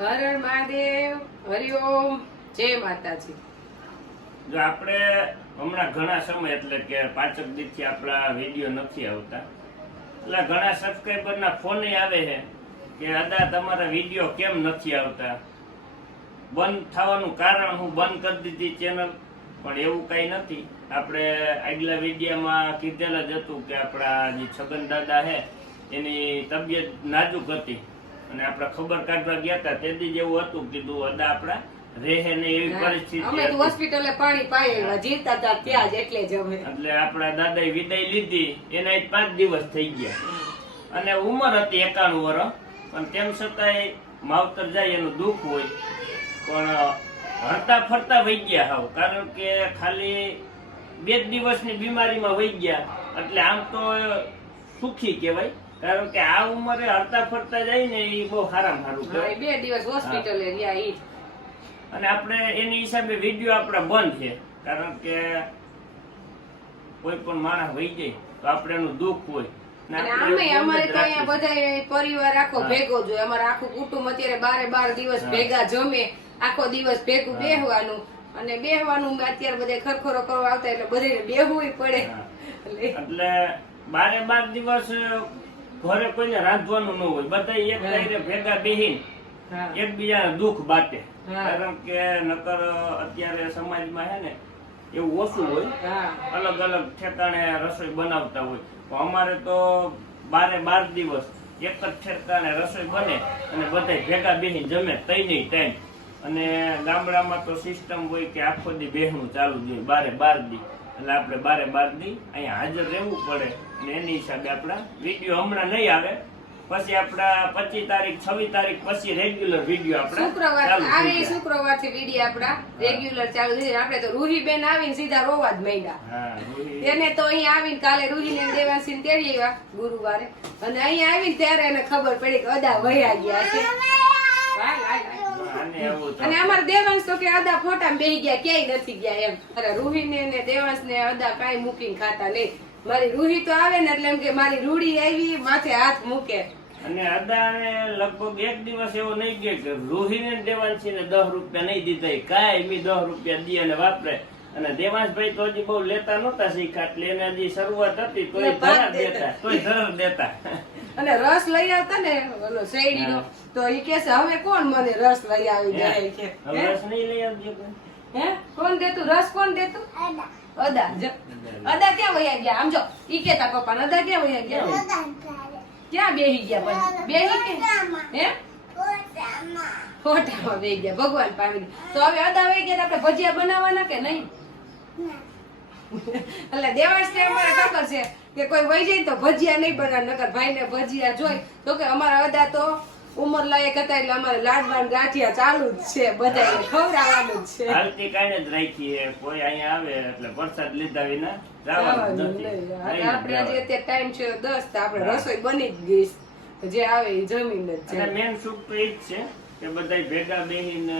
હર હર મહાદેવ હરિઓમ જય માતાજી. જો આપણે હમણાં ઘણા સમય એટલે કે પાંચક દિવસથી આપણા વીડિયો નથી આવતા. એટલે ઘણા સબસ્ક્રાઈબરના ફોન આવે છે કે, અદા, તમારા વીડિયો કેમ નથી આવતા? બંધ થવાનું કારણ હું બંધ કરી દીધી ચેનલ પણ એવું કઈ નથી. આપણે આગલા વિડીયામાં કીધેલા જ હતું કે આપણા જે છગન દાદા છે, એની તબિયત નાજુક હતી. અને આપણે ખબર કાઢવા ગયા હતા તેથી જેવું હતું કીધું અદા આપણા રહે ને એવી પરિસ્થિતિ અમે તો. હોસ્પિટલે પાણી પાઈ જીવતા હતા ત્યાં જ એટલે જ અમે. એટલે આપણા દાદાએ વિદાય લીધી એના જ પાંચ દિવસ થઈ ગયા. અને ઉંમર હતી એકાણું વર્ષ પણ તેમ છતાંય માવતર જાય એનું દુઃખ હોય. પણ હરતા ફરતા વહી ગયા હાવ કારણ કે ખાલી બે જ દિવસની બીમારીમાં વહી ગયા. એટલે આમ તો સુખી કહેવાય. કારણ કે આ ઉંમરે હરતા ફરતા જાય ને એ બહુ સારું કહેવાય બે દિવસ હોસ્પિટલે રહ્યા ઈ અને આપણે એની હિસાબે વીડિયો આપણા બંધ છે. કારણ કે કોઈ પણ માણસ વહી જાય તો આપણે એનું દુઃખ હોય. અમારે તો અહીંયા બધા પરિવાર આખો ભેગો જોઈએ અમારે આખું કુટુંબ અત્યારે બારે બાર દિવસ ભેગા જમે આખો દિવસ ભેગું બેહવાનું. અને બેહવાનું અત્યારે બધા ખરખરો કરવા આવતા એટલે બધે બેહવું પડે. એટલે બારે બાર દિવસ ઘરે કોઈને રાંધવાનું ન હોય. બધા એક. ટાઈરે ભેગા બેહીને એકબીજા દુઃખ બાટે કારણ કે નકર અત્યારે સમાજમાં હે ને એવું ઓછું હોય. અલગ અલગ ઠેકાણે રસોઈ બનાવતા હોય. તો અમારે તો બારે બાર દિવસ એક જ ઠેકાણે રસોઈ બને અને બધા ભેગા બેસી જમે તઈ ટાઈમ. અને ગામડામાં તો સિસ્ટમ હોય કે આખો દી બેહણું ચાલુ જોઈએ બારે બાર દી. એટલે આપણે બારે બાર દી અહીંયા હાજર રહેવું પડે. અને એની હિસાબે આપણા વીડિયો હમણાં નહીં આવે. પછી આપણા પચીસ તારીખ છવ્વીસ તારીખ પછી રેગ્યુલર વીડિયો આપણે શુક્રવાર આવે શુક્રવારથી વીડિયો આપડા રેગ્યુલર ચાલુ થઈ આપણે તો રૂહીબેન આવીને સીધા રોવા જ માંડ્યા. એને તો અહીં આવીને કાલે રૂહી ને દેવાંશીને તેડી આવ્યા ગુરુવારે. અને અહીં આવીને ત્યારે એને ખબર પડી કે અદા વયા ગયા છે વાહ, વાહ, વાહ. આને એવું અને થાય. દેવાંશ તો કે અદા ફોટા બેહી ગયા ક્યાંય નથી ગયા એમ. અરે રૂહીને ને દેવાંશ ને અદા કાંઈ મૂકીને ખાતા નહીં. મારી રૂહી તો આવે ને એટલે એમ કે મારી રૂડી આવી માથે હાથ મૂકે. અને અદાને લગભગ એક દિવસ એવો નહીં ગયો કે રૂહીને દેવાંશી ને દસ રૂપિયા નહીં દીધા. કાંઈ દસ રૂપિયા દી અને વાપરે. અને દેવાંશભાઈ તો હજી બહુ લેતા નહોતા શીખા એટલે એને હજી શરૂઆત હતી તોય ધરા. દેતા. તોય ધરા દેતા. અને રસ લઈ આવતા ને ઓલો શેરડીનો. તો એ કે છે હવે કોણ મને રસ લઈ આવી જાય? છે હે? રસ નહીં લઈ આવજો હે? કોણ દેતું? રસ કોણ દેતું? અદા. જો. અદા. ક્યાં વયા ગયા? આમ જો ઈ કેતા પપ્પા અદા ક્યાં વયા ગયા? ક્યાં બેહી ગયા પણ બેહી કે? હે? ફોટામાં બેહી ગયા ભગવાન પામી તો હવે અદા વહી ગયા તો આપણે ભજીયા બનાવવાના કે નહીં? એટલે દેવાશ કે અમારે ખબર છે. કે કોઈ વહી જાય તો ભજીયા નહીં બનાવે નકર ભાઈ ને ભજીયા જોઈ. તો કે અમારા અદા તો ઉમર લાયક હતા એટલે અમારે લાડવાન ગાંઠિયા ચાલુ જ છે બધાને ખવડાવવાનું જ છે. હાલતી કાંઈ જ રાખી કોઈ અહીંયા આવે એટલે વરસાદ લીધા વિના જવાનું નથી. આપણે આજે અત્યારે ટાઈમ છે દસ તો આપણે રસોઈ બની જ ગઈ જે આવે એ જમીન જ છે. મેન સુખ તો એ જ છે કે બધા ભેગા બેહીને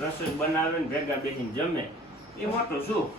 રસોઈ બનાવે ને ભેગા બેહીને જમે. એ મોટું સુખ.